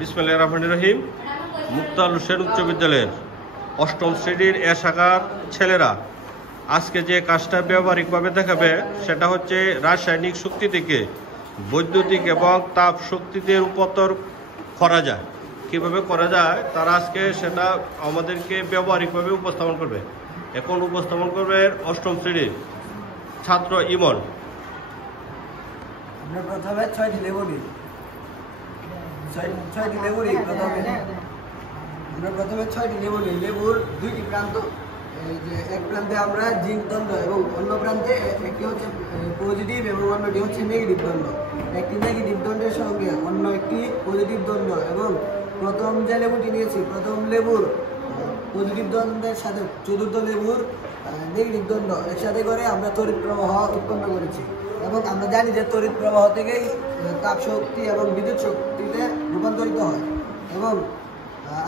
বিসমিল্লাহির রহমানির রহিম। মুক্তাল হোসেন উচ্চ বিদ্যালয়ের অষ্টম শ্রেণীর এ শাখার ছেলেরা আজকে যে কাজটা ব্যবহারিকভাবে দেখাবে সেটা হচ্ছে রাসায়নিক শক্তি থেকে বৈদ্যুতিক এবং তাপ শক্তিতে রূপান্তর করা যায়। কিভাবে করা যায় তারা আজকে সেটা আমাদেরকে ব্যবহারিকভাবে উপস্থাপন করবে। এখন উপস্থাপন করবে অষ্টম শ্রেণীর ছাত্র ইমন। আমরা প্রথমে ছয়টি লেবু নিই। লেবুর দুইটি প্রান্ত, এই যে এক প্রান্তে আমরা জিঙ্ক দণ্ড এবং অন্য প্রান্তে একটি হচ্ছে পজিটিভ এবং অন্যটি হচ্ছে নেগেটিভ দণ্ড। একটি নেগেটিভ দণ্ডের সঙ্গে অন্য একটি পজিটিভ দণ্ড এবং প্রথম যে লেবুটি নিয়েছি, প্রথম লেবুর পজিটিভ দণ্ডের সাথে চতুর্থ লেবুর নেগেটিভ দণ্ড একসাথে করে আমরা তড়িৎ প্রবাহ উৎপন্ন করেছি। এবং আমরা জানি যে তড়িৎ প্রবাহ থেকেই তাপ শক্তি এবং বিদ্যুৎ শক্তিতে রূপান্তরিত হয়। এবং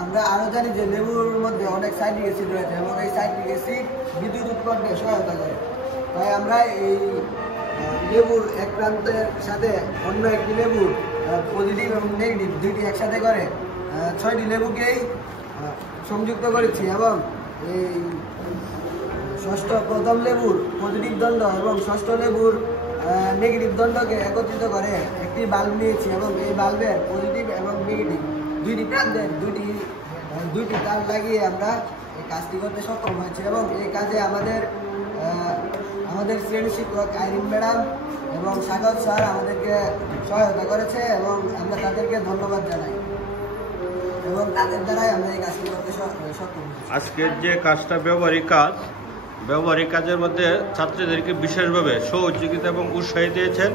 আমরা আরও জানি যে লেবুর মধ্যে অনেক সাইট্রিক অ্যাসিড রয়েছে এবং এই সাইট্রিক অ্যাসিড বিদ্যুৎ উৎপন্নে সহায়তা করে। তাই আমরা এই লেবুর এক প্রান্তের সাথে অন্য একটি লেবুর পজিটিভ এবং নেগেটিভ দুইটি একসাথে করে 6টি লেবুকেই সংযুক্ত করেছি এবং এই প্রথম লেবুর পজিটিভ দণ্ড এবং ষষ্ঠ লেবুর নেগেটিভ দণ্ডকে একত্রিত করে একটি বাল্ব নিয়েছি এবং এই বাল্বের পজিটিভ এবং নেগেটিভ দুইটি প্রান্তের দুইটি তার লাগিয়ে আমরা এই কাজটি করতে সক্ষম হয়েছি। এবং এই কাজে আমাদের শ্রেণী শিক্ষক আইরিন ম্যাডাম এবং সাগর স্যার আমাদেরকে সহায়তা করেছে এবং আমরা তাদেরকে ধন্যবাদ জানাই এবং তাদের দ্বারাই আমরা এই কাজটি করতে সক্ষম হয়েছি। আজকের যে কাজটা ব্যবহারিক কাজের মধ্যে ছাত্রীদেরকে বিশেষভাবে সহযোগিতা এবং উৎসাহ দিয়েছেন।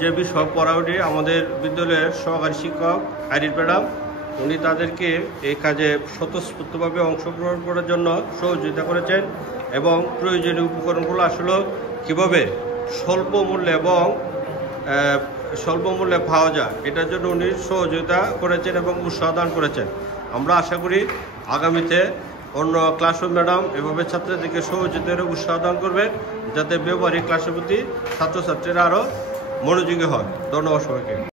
যে বিষয় পড়াউটি আমাদের বিদ্যালয়ের সহকারী শিক্ষক আইরিন ম্যাডাম, উনি তাদেরকে এই কাজে স্বতঃস্ফূর্তভাবে অংশগ্রহণ করার জন্য সহযোগিতা করেছেন এবং প্রয়োজনীয় উপকরণগুলো আসলে কীভাবে স্বল্প মূল্যে পাওয়া যায় এটার জন্য উনি সহযোগিতা করেছেন এবং উৎসাহ দান করেছেন। আমরা আশা করি আগামীতে অন্য ক্লাসরুম ম্যাডাম এভাবে ছাত্রীদেরকে সহযোগিতার উৎসাহ দান করবেন যাতে ব্যবহারিক ক্লাসের প্রতি ছাত্রছাত্রীরা আরও মনোযোগী হয়। ধন্যবাদ সবাইকে।